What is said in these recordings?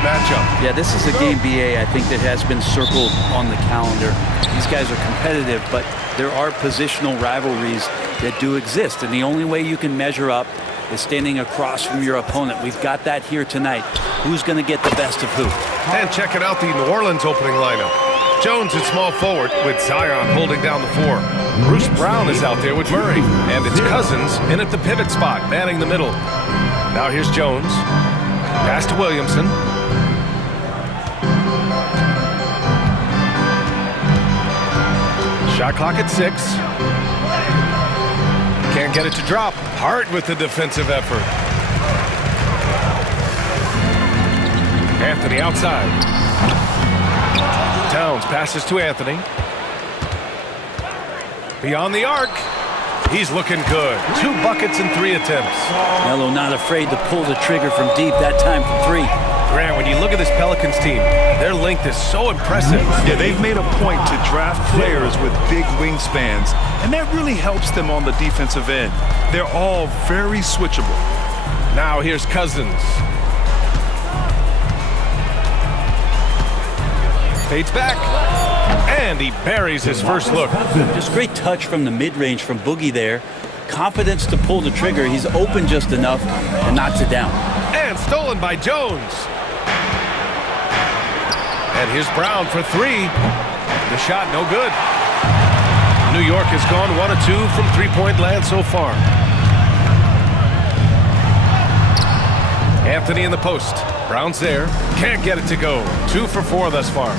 matchup. Yeah, this is a game, BA, I think that has been circled on the calendar. These guys are competitive, but there are positional rivalries that do exist, and the only way you can measure up is standing across from your opponent. We've got that here tonight. Who's going to get the best of who? And checking out the New Orleans opening lineup. Jones at small forward with Zion holding down the 4. Bruce Brown is out there with Murray, and it's Cousins in at the pivot spot, manning the middle. Now here's Jones. Pass to Williamson. Shot clock at 6. Can't get it to drop. Hart with the defensive effort. Anthony outside. Towns passes to Anthony. Beyond the arc. He's looking good. 2 buckets in 3 attempts. Melo not afraid to pull the trigger from deep, that time from 3. Grant, when you look at this Pelicans team, their length is so impressive. Yeah, they've made a point to draft players with big wingspans, and that really helps them on the defensive end. They're all very switchable. Now here's Cousins. Fades back, and he buries his first look. Just great touch from the mid-range from Boogie there. Confidence to pull the trigger. He's open just enough and knocks it down. And stolen by Jones. And here's Brown for 3. The shot no good. New York has gone 1 of 2 from three-point land so far. Anthony in the post. Brown's there. Can't get it to go. 2 for 4 thus far.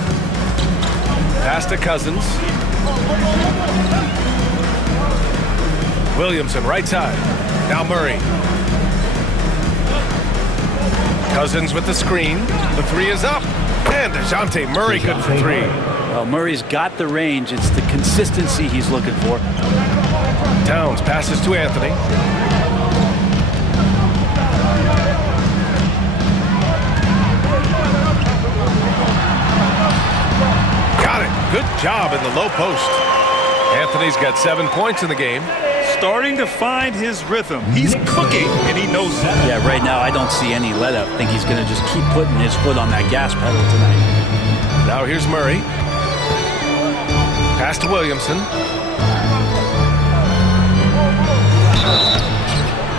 Pass to Cousins. Williamson right side. Now Murray. Cousins with the screen. The 3 is up. And DeJounte Murray good for 3. Well, Murray's got the range. It's the consistency he's looking for. Towns passes to Anthony. Got it. Good job in the low post. Anthony's got 7 points in the game. Starting to find his rhythm. He's cooking, and he knows that. Yeah, right now I don't see any let up. I think he's going to just keep putting his foot on that gas pedal tonight. Now here's Murray. Pass to Williamson.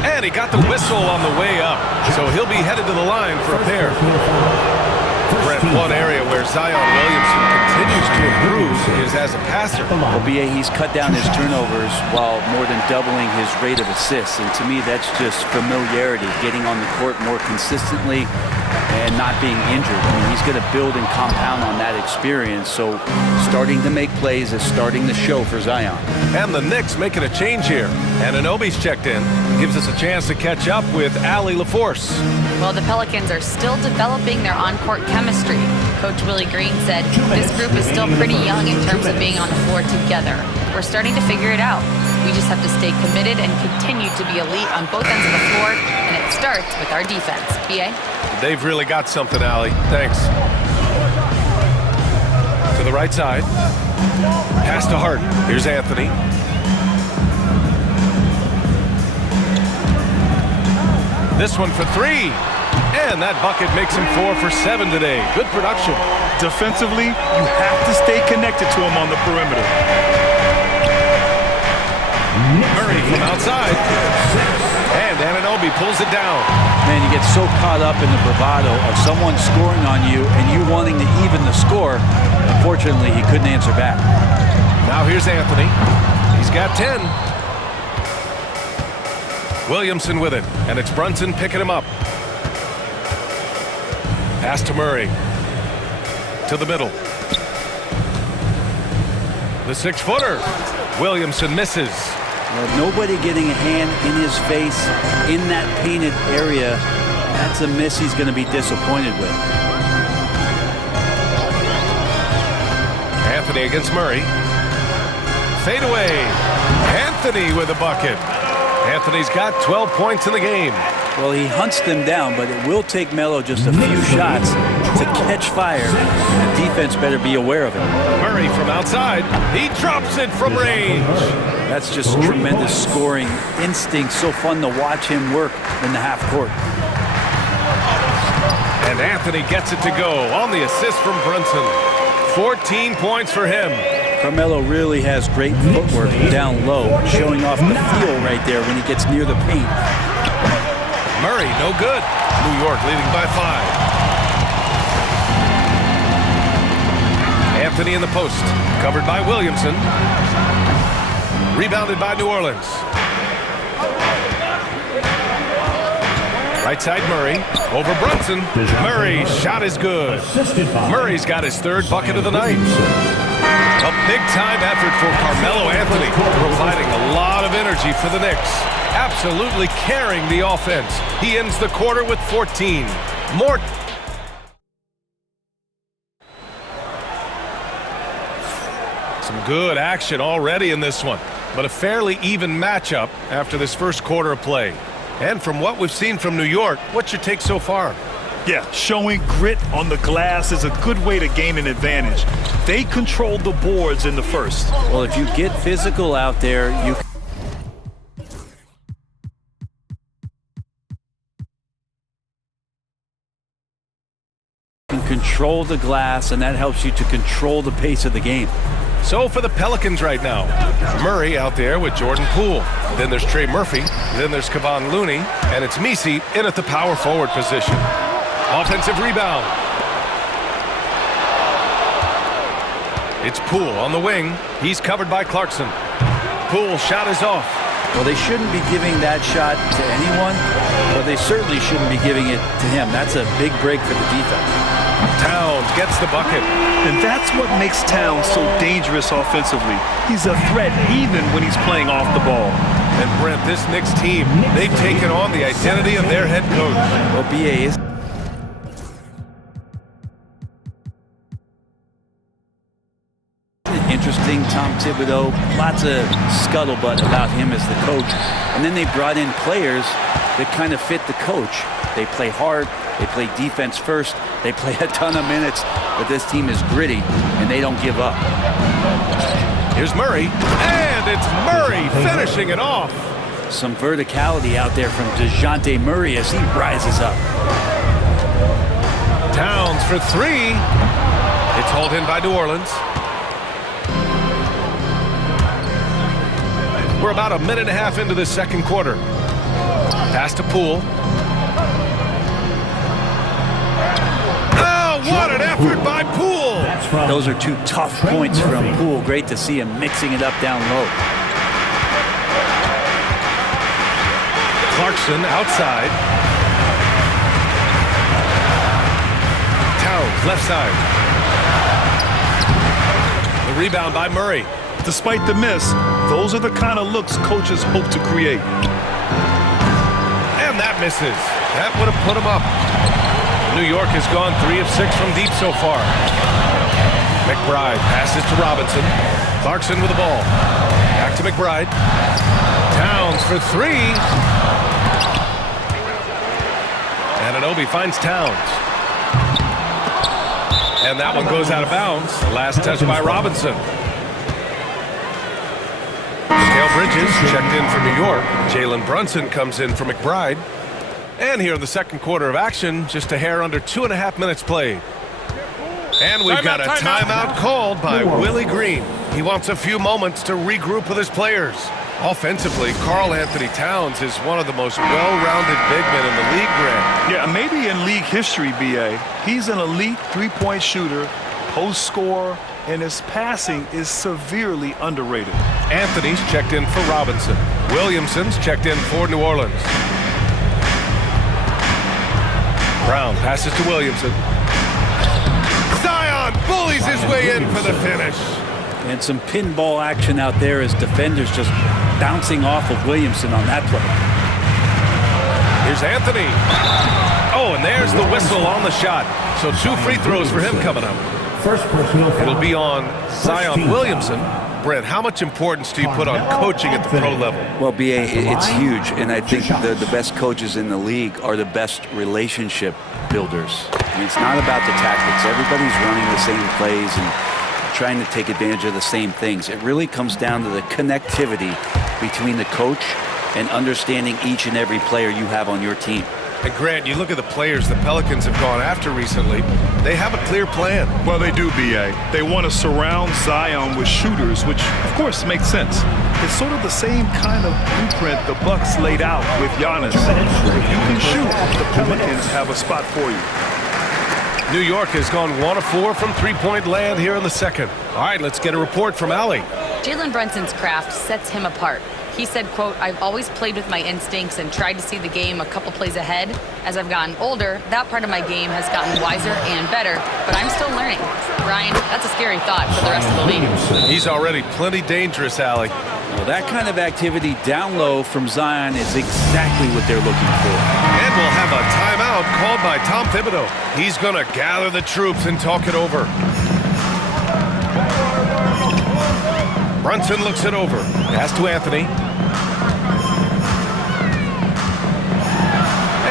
And he got the whistle on the way up, so he'll be headed to the line for a pair. Brett, one area where Zion Williamson continues to improve is as a passer. Well, BA, he's cut down his turnovers while more than doubling his rate of assists. And to me, that's just familiarity, getting on the court more consistently and not being injured. I mean, he's going to build and compound on that experience. So starting to make plays is starting to show for Zion. And the Knicks making a change here. And Anunoby's checked in. Gives us a chance to catch up with Allie LaForce. Well, the Pelicans are still developing their on-court chemistry. Coach Willie Green said this group is still pretty young in terms of being on the floor together. We're starting to figure it out. We just have to stay committed and continue to be elite on both ends of the floor, and it starts with our defense. BA? They've really got something, Allie. Thanks. To the right side. Pass to Hart. Here's Anthony. This one for 3. And that bucket makes him 4 for 7 today. Good production. Defensively, you have to stay connected to him on the perimeter. Murray from outside. And Anunoby pulls it down. Man, you get so caught up in the bravado of someone scoring on you and you wanting to even the score. Unfortunately, he couldn't answer back. Now here's Anthony. He's got 10. Williamson with it, and it's Brunson picking him up. Pass to Murray. To the middle. The 6-footer. Williamson misses. Well, nobody getting a hand in his face in that painted area. That's a miss he's going to be disappointed with. Anthony against Murray. Fade away. Anthony with a bucket. Anthony's got 12 points in the game. Well, he hunts them down, but it will take Melo just a few shots to catch fire. The defense better be aware of it. Murray from outside. He drops it from range. That's just tremendous scoring instinct. So fun to watch him work in the half court. And Anthony gets it to go on the assist from Brunson. 14 points for him. Carmelo really has great footwork down low, showing off the feel right there when he gets near the paint. Murray, no good. New York leading by 5. Anthony in the post, covered by Williamson. Rebounded by New Orleans. Right side Murray, over Brunson. Murray's shot is good. Murray's got his third bucket of the night. A big-time effort for Carmelo Anthony, providing a lot of energy for the Knicks. Absolutely carrying the offense. He ends the quarter with 14. More. Some good action already in this one, but a fairly even matchup after this first quarter of play. And from what we've seen from New York, what's your take so far? Yeah, showing grit on the glass is a good way to gain an advantage. They controlled the boards in the first. Well, if you get physical out there, you can control the glass, and that helps you to control the pace of the game. So for the Pelicans right now, Murray out there with Jordan Poole. Then there's Trey Murphy. Then there's Kevon Looney. And it's Messi in at the power forward position. Offensive rebound. It's Poole on the wing. He's covered by Clarkson. Poole shot is off. Well, they shouldn't be giving that shot to anyone, but they certainly shouldn't be giving it to him. That's a big break for the defense. Towns gets the bucket. And that's what makes Towns so dangerous offensively. He's a threat even when he's playing off the ball. And Brent, this Knicks team, they've taken on the identity of their head coach. Well, BA is interesting. Tom Thibodeau, lots of scuttlebutt about him as the coach. And then they brought in players that kind of fit the coach. They play hard. They play defense first. They play a ton of minutes, but this team is gritty, and they don't give up. Here's Murray, and it's Murray finishing it off. Some verticality out there from DeJounte Murray as he rises up. Towns for three. It's hauled in by New Orleans. We're about a minute and a half into the second quarter. Pass to Poole. What an effort by Poole! Those are two tough points from Poole. Great to see him mixing it up down low. Clarkson outside. Towns left side. The rebound by Murray. Despite the miss, those are the kind of looks coaches hope to create. And that misses. That would have put him up. New York has gone 3 of 6 from deep so far. McBride passes to Robinson. Clarkson with the ball. Back to McBride. Towns for three. Anunoby finds Towns. And that one goes out of bounds. Last touch by Robinson. Mikal Bridges checked in for New York. Jalen Brunson comes in for McBride. And here in the second quarter of action, just a hair under 2.5 minutes played. And we've got a timeout called by Willie Green. He wants a few moments to regroup with his players. Offensively, Karl Anthony Towns is one of the most well-rounded big men in the league, Grant. Yeah, maybe in league history, B.A. He's an elite three-point shooter, post scorer, and his passing is severely underrated. Anthony's checked in for Robinson. Williamson's checked in for New Orleans. Brown passes to Williamson. Zion bullies his way in for the finish. And some pinball action out there as defenders just bouncing off of Williamson on that play. Here's Anthony. Oh, and there's the whistle on the shot. So 2 free throws for him coming up. It'll be on Zion Williamson. Brent, how much importance do you put on coaching at the pro level? Well, B.A., it's huge, and I think the best coaches in the league are the best relationship builders. I mean, it's not about the tactics. Everybody's running the same plays and trying to take advantage of the same things. It really comes down to the connectivity between the coach and understanding each and every player you have on your team. And Grant, you look at the players the Pelicans have gone after recently, they have a clear plan. Well, they do, B.A. They want to surround Zion with shooters, which, of course, makes sense. It's sort of the same kind of blueprint the Bucks laid out with Giannis. If you can shoot, the Pelicans have a spot for you. New York has gone 1 of 4 from three-point land here in the second. All right, let's get a report from Allie. Jalen Brunson's craft sets him apart. He said, quote, "I've always played with my instincts and tried to see the game a couple plays ahead. As I've gotten older, that part of my game has gotten wiser and better, but I'm still learning." Ryan, that's a scary thought for the rest of the league. He's already plenty dangerous, Allie. Well, that kind of activity down low from Zion is exactly what they're looking for. And we'll have a timeout called by Tom Thibodeau. He's going to gather the troops and talk it over. Brunson looks it over. Pass to Anthony.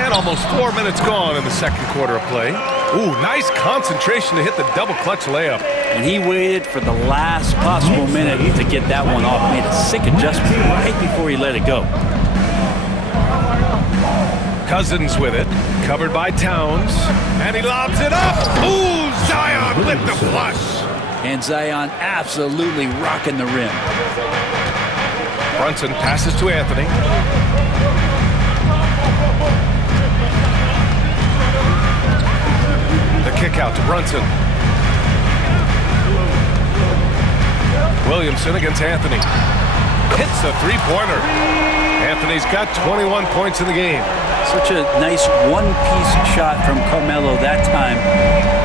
And almost 4 minutes gone in the second quarter of play. Ooh, nice concentration to hit the double clutch layup. And he waited for the last possible minute to get that one off. Made a sick adjustment right before he let it go. Cousins with it. Covered by Towns. And he lobs it up. Ooh, Zion with the flush. And Zion absolutely rocking the rim. Brunson passes to Anthony. The kick out to Brunson. Williamson against Anthony. Hits a three-pointer. Anthony's got 21 points in the game. Such a nice one-piece shot from Carmelo that time.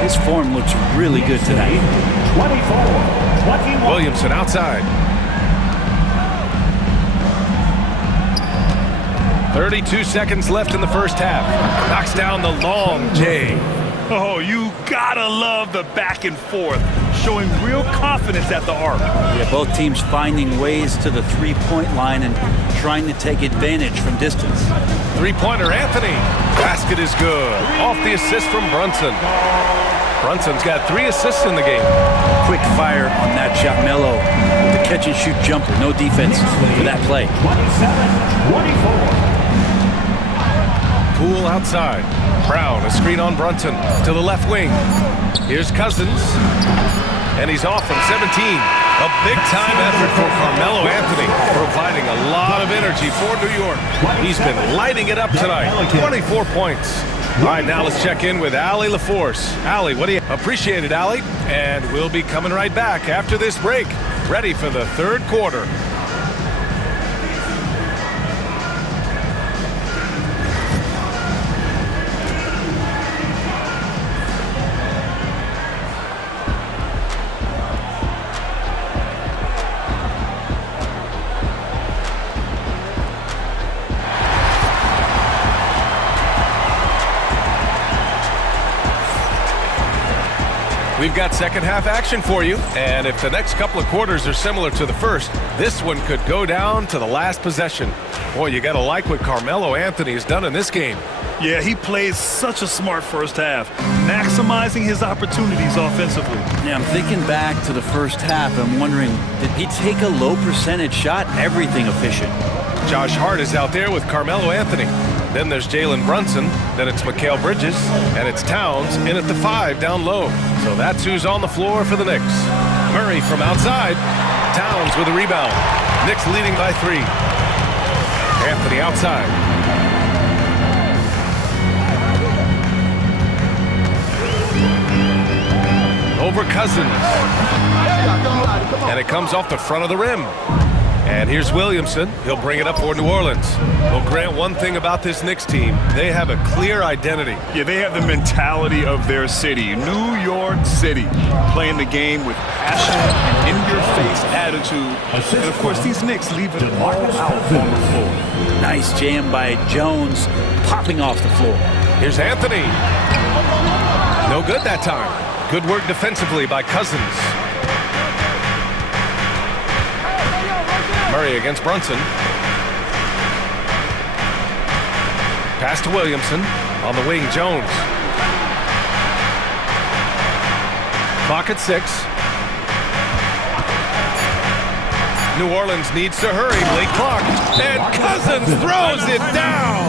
His form looks really good tonight. 24. Williamson outside. 32 seconds left in the first half. Knocks down the long J. Oh, you gotta love the back and forth, showing real confidence at the arc. Yeah, both teams finding ways to the three-point line and trying to take advantage from distance. Three-pointer, Anthony. Basket is good. Off the assist from Brunson. Brunson's got 3 assists in the game. Quick fire on that shot. Melo with the catch-and-shoot jumper. No defense for that play. 27-24. Poole outside. Brown, a screen on Brunson to the left wing. Here's Cousins. And he's off from 17. A big-time effort for Carmelo Anthony, providing a lot of energy for New York. He's been lighting it up tonight. 24 points. All right, now let's check in with Allie LaForce. Allie, what do you appreciate it, Allie? And we'll be coming right back after this break, ready for the third quarter. We've got second half action for you, and if the next couple of quarters are similar to the first, this one could go down to the last possession. Boy, you gotta like what Carmelo Anthony has done in this game. Yeah, he plays such a smart first half, maximizing his opportunities offensively. Yeah, I'm thinking back to the first half. I'm wondering, did he take a low percentage shot? Everything efficient. Josh Hart is out there with Carmelo Anthony. Then there's Jalen Brunson, then it's Mikal Bridges, and it's Towns in at the 5 down low. So that's who's on the floor for the Knicks. Murray from outside, Towns with a rebound. Knicks leading by 3. Anthony outside. Over Cousins. And it comes off the front of the rim. And here's Williamson. He'll bring it up for New Orleans. Well, Grant, one thing about this Knicks team, they have a clear identity. Yeah, they have the mentality of their city, New York City, playing the game with passion and in-your-face attitude. And, of course, these Knicks leave it all out on the floor. Nice jam by Jones, popping off the floor. Here's Anthony. No good that time. Good work defensively by Cousins. Murray against Brunson. Pass to Williamson. On the wing, Jones. Clock at 6. New Orleans needs to hurry. Late clock. And Cousins throws it down.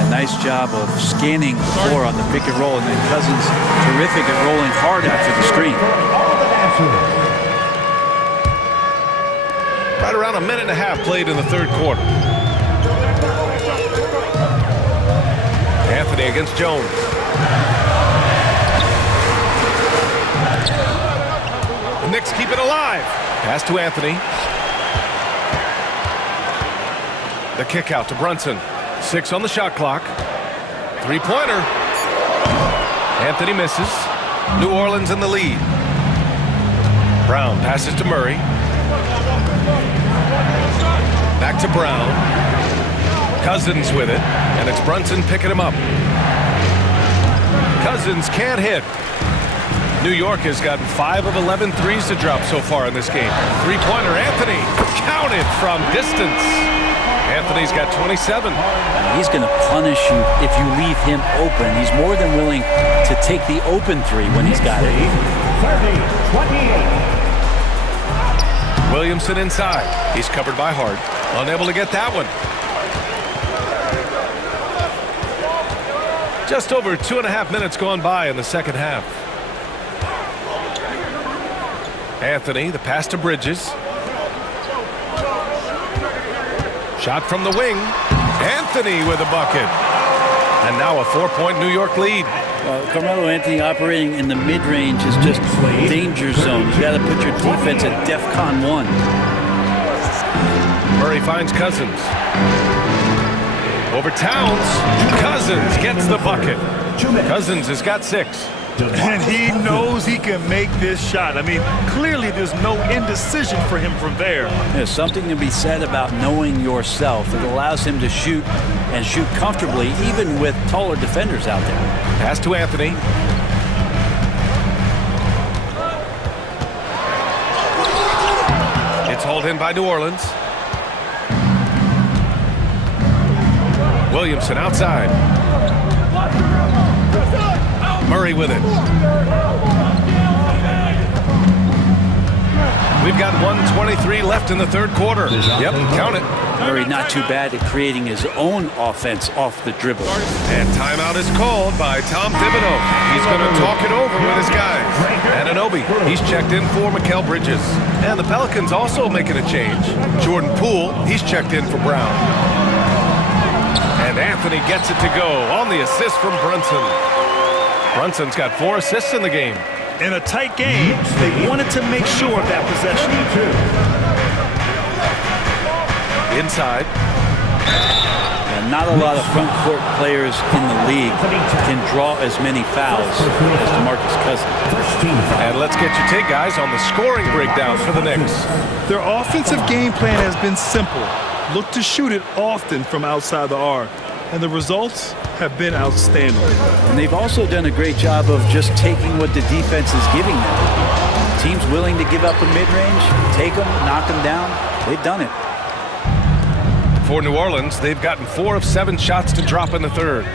And nice job of scanning the floor on the pick and roll, and then Cousins terrific at rolling hard after the screen. Right around a minute and a half played in the third quarter. Anthony against Jones. The Knicks keep it alive. Pass to Anthony. The kick out to Brunson. 6 on the shot clock. Three-pointer. Anthony misses. New Orleans in the lead. Brown passes to Murray. Back to Brown. Cousins with it, and it's Brunson picking him up. Cousins can't hit. New York has gotten 5 of 11 threes to drop so far in this game. Three-pointer, Anthony, counted from distance. Anthony's got 27. He's going to punish you if you leave him open. He's more than willing to take the open three when he's got it. 30-28. Williamson inside. He's covered by Hart. Unable to get that one. Just over 2.5 minutes gone by in the second half. Anthony, the pass to Bridges. Shot from the wing. Anthony with a bucket. And now a 4-point New York lead. Carmelo Anthony operating in the mid-range is just danger zone. You got to put your defense at DEFCON 1. Murray finds Cousins. Over Towns. Cousins gets the bucket. Cousins has got 6. And he knows he can make this shot. I mean, clearly there's no indecision for him from there. There's something to be said about knowing yourself. It allows him to shoot and shoot comfortably, even with taller defenders out there. Pass to Anthony. It's hauled in by New Orleans. Williamson outside. Murray with it. We've got 1:23 left in the third quarter. Yep, count it. Murray not too bad at creating his own offense off the dribble. And timeout is called by Tom Thibodeau. He's going to talk it over with his guys. Anunoby, he's checked in for Mikal Bridges. And the Pelicans also making a change. Jordan Poole, he's checked in for Brown. And Anthony gets it to go on the assist from Brunson. Brunson's got 4 assists in the game. In a tight game, they wanted to make sure of that possession. Inside. And not a lot of front court players in the league can draw as many fouls as DeMarcus Cousins. And let's get your take, guys, on the scoring breakdown for the Knicks. Their offensive game plan has been simple. Look to shoot it often from outside the arc. And the results have been outstanding. And they've also done a great job of just taking what the defense is giving them. Teams willing to give up a mid-range, take them, knock them down. They've done it. For New Orleans, they've gotten 4 of 7 shots to drop in the third.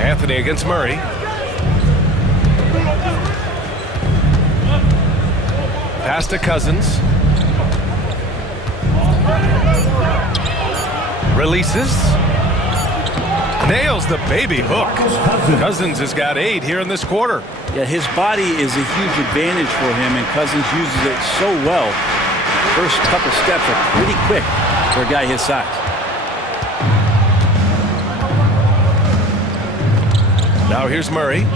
Anthony against Murray. Pass to Cousins. Releases. Nails the baby hook. Cousins has got 8 here in this quarter. Yeah, his body is a huge advantage for him, and Cousins uses it so well. First couple steps are pretty quick for a guy his size. Now here's Murray.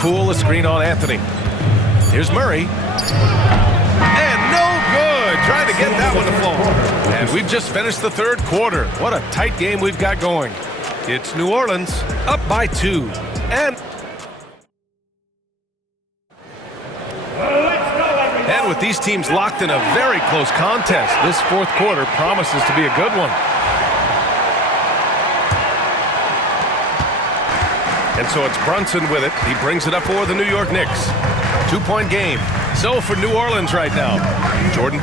Poole, a screen on Anthony. Here's Murray. And no good. Trying to get that one to fall. And we've just finished the third quarter. What a tight game we've got going. It's New Orleans up by 2. And with these teams locked in a very close contest, this fourth quarter promises to be a good one. And so it's Brunson with it. He brings it up for the New York Knicks. 2-point game. So for New Orleans right now, Jordan.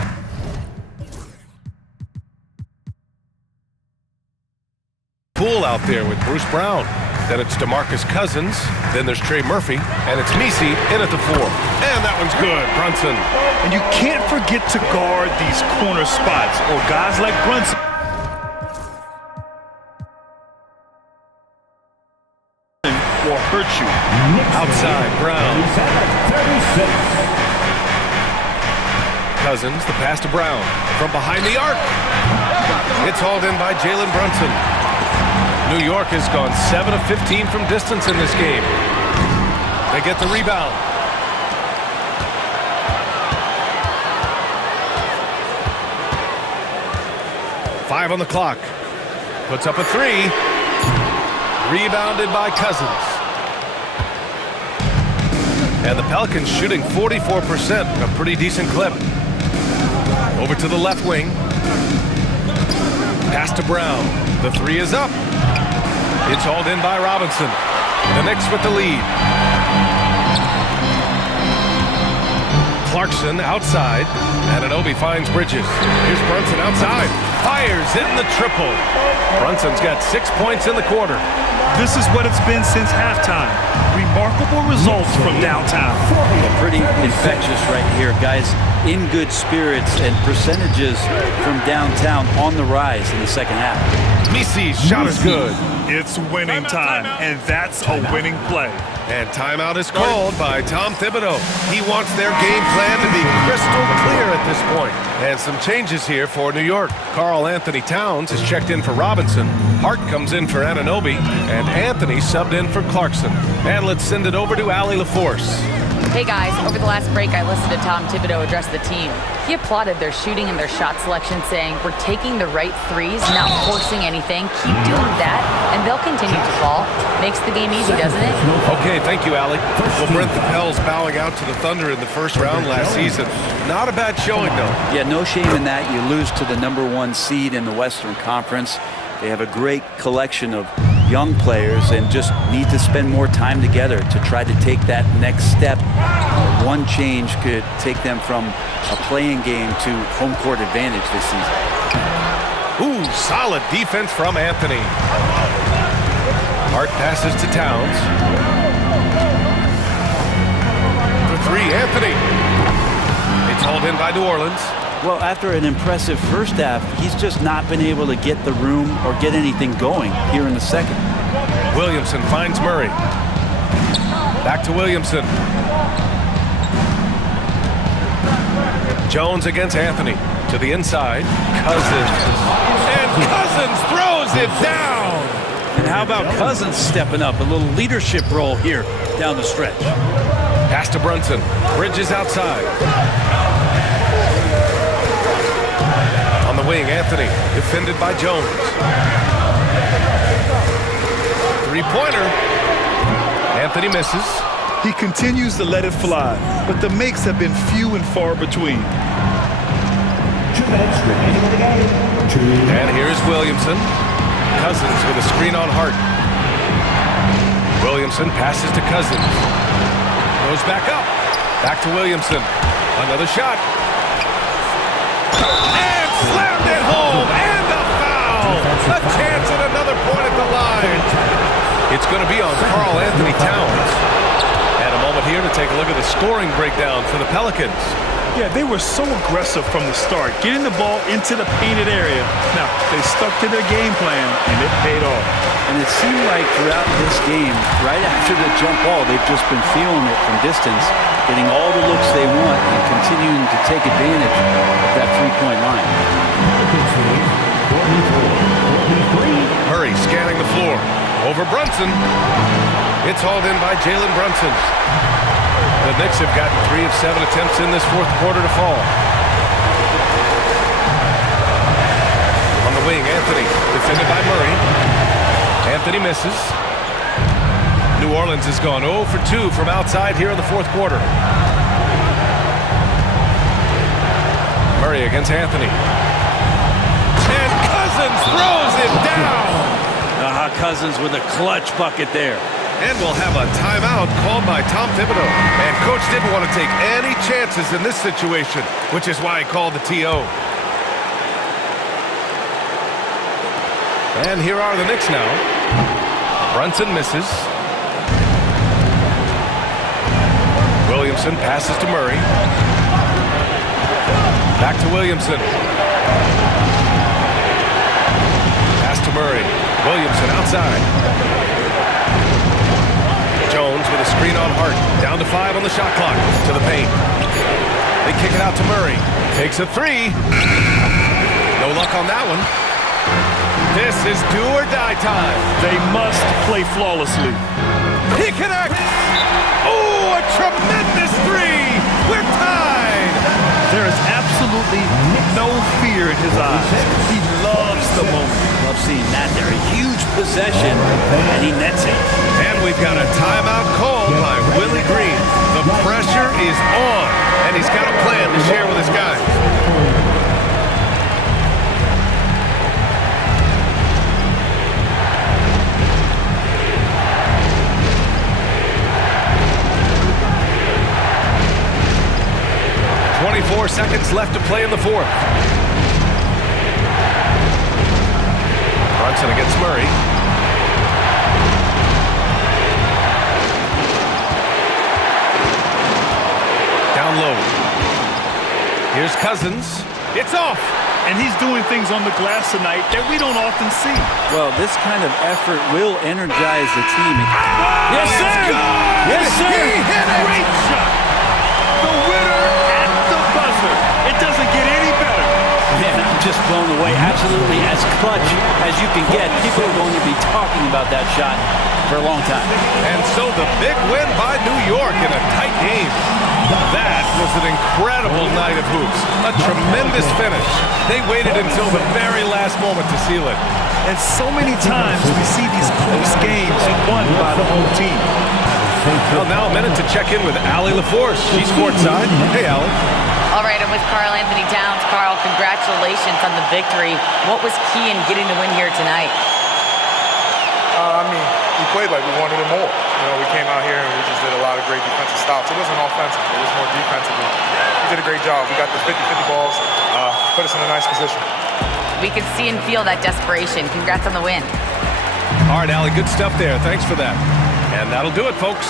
Poole out there with Bruce Brown. Then it's DeMarcus Cousins. Then there's Trey Murphy. And it's Messi in at the 4. And that one's good. Brunson. And you can't forget to guard these corner spots, or guys like Brunson will hurt you. Outside, Brown. Cousins, the pass to Brown. From behind the arc. It's hauled in by Jalen Brunson. New York has gone 7 of 15 from distance in this game. They get the rebound. Five on the clock. Puts up a 3. Rebounded by Cousins. And the Pelicans shooting 44%, a pretty decent clip. Over to the left wing. Pass to Brown. The 3 is up. It's hauled in by Robinson. The Knicks with the lead. Clarkson outside. Anunoby finds Bridges. Here's Brunson outside. Fires in the triple. Brunson's got 6 points in the quarter. This is what it's been since halftime. Remarkable results from downtown. Pretty infectious right here, guys. In good spirits, and percentages from downtown on the rise in the second half. Messi's shot is good. It's winning time, and that's a winning play. And timeout is called by Tom Thibodeau. He wants their game plan to be crystal clear at this point. And some changes here for New York. Karl Anthony Towns is checked in for Robinson. Hart comes in for Anunoby. And Anthony subbed in for Clarkson. And let's send it over to Allie LaForce. Hey guys, over the last break I listened to Tom Thibodeau address the team. He applauded their shooting and their shot selection, saying, "We're taking the right threes, not forcing anything. Keep doing that, and they'll continue to fall." Makes the game easy, doesn't it? Okay, thank you, Allie. Well, Brent the Pels bowing out to the Thunder in the first round last season. Not a bad showing, though. Yeah, no shame in that. You lose to the #1 seed in the Western Conference. They have a great collection of young players and just need to spend more time together to try to take that next step. One change could take them from a playing game to home court advantage this season. Ooh, solid defense from Anthony. Hart passes to Towns. For 3, Anthony. It's hauled in by New Orleans. Well, after an impressive first half, he's just not been able to get the room or get anything going here in the second. Williamson finds Murray. Back to Williamson. Jones against Anthony. To the inside. Cousins. And Cousins throws it down. And how about Cousins stepping up? A little leadership role here down the stretch. Pass to Brunson. Bridges outside. On the wing, Anthony. Defended by Jones. Three-pointer. Anthony misses. He continues to let it fly, but the makes have been few and far between. 2 minutes remaining in the game. And here's Williamson. Cousins with a screen on Hart. Williamson passes to Cousins. Goes back up. Back to Williamson. Another shot. And slammed it home. And a foul. A chance at another point at the line. It's going to be on Karl Anthony Towns. And a moment here to take a look at the scoring breakdown for the Pelicans. Yeah, they were so aggressive from the start, getting the ball into the painted area. Now, they stuck to their game plan, and it paid off. And it seemed like throughout this game, right after the jump ball, they've just been feeling it from distance, getting all the looks they want, and continuing to take advantage of that three-point line. Murray scanning the floor. Over Brunson. It's hauled in by Jalen Brunson. The Knicks have gotten 3 of 7 attempts in this fourth quarter to fall. On the wing, Anthony, defended by Murray. Anthony misses. New Orleans has gone 0 for 2 from outside here in the fourth quarter. Murray against Anthony. And Cousins throws it down. Cousins with a clutch bucket there. And we'll have a timeout called by Tom Thibodeau. And Coach didn't want to take any chances in this situation, which is why he called the TO. And here are the Knicks now. Brunson misses. Williamson passes to Murray. Back to Williamson. Pass to Murray. Williamson outside. Jones with a screen on Hart. Down to 5 on the shot clock. To the paint. They kick it out to Murray. Takes a 3. No luck on that one. This is do or die time. They must play flawlessly. He connects. Oh, a tremendous 3. We're tied. There is absolutely no fear in his eyes. He loves the moment. Love seeing that there. A huge possession, and he nets it. And we've got a timeout called by Willie Green. The pressure is on, and he's got a plan to share with his guys. Seconds left to play in the fourth. Brunson against Murray. Down low. Here's Cousins. It's off. And he's doing things on the glass tonight that we don't often see. Well, this kind of effort will energize the team. Yes, sir! Yes, sir! He hit it! Great shot! The winner at the buzzer. It doesn't get any better. Man, I'm just blown away. Absolutely as clutch as you can get. People are going to be talking about that shot for a long time. And so the big win by New York in a tight game. That was an incredible night of hoops. A tremendous finish. They waited until the very last moment to seal it. And so many times we see these close games won by the home team. Well, now a minute to check in with Allie LaForce. She's courtside. Hey, Allie. All right, I'm with Carl Anthony Towns. Carl, congratulations on the victory. What was key in getting the win here tonight? We played like we wanted it more. You know, we came out here and we just did a lot of great defensive stops. It wasn't offensive. It was more defensively. We did a great job. We got the 50-50 balls, put us in a nice position. We could see and feel that desperation. Congrats on the win. All right, Allie, good stuff there. Thanks for that. And that'll do it, folks.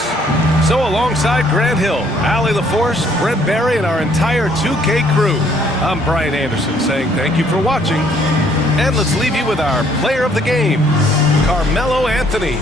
So alongside Grant Hill, Allie LaForce, Brent Barry, and our entire 2K crew, I'm Brian Anderson saying thank you for watching. And let's leave you with our player of the game, Carmelo Anthony.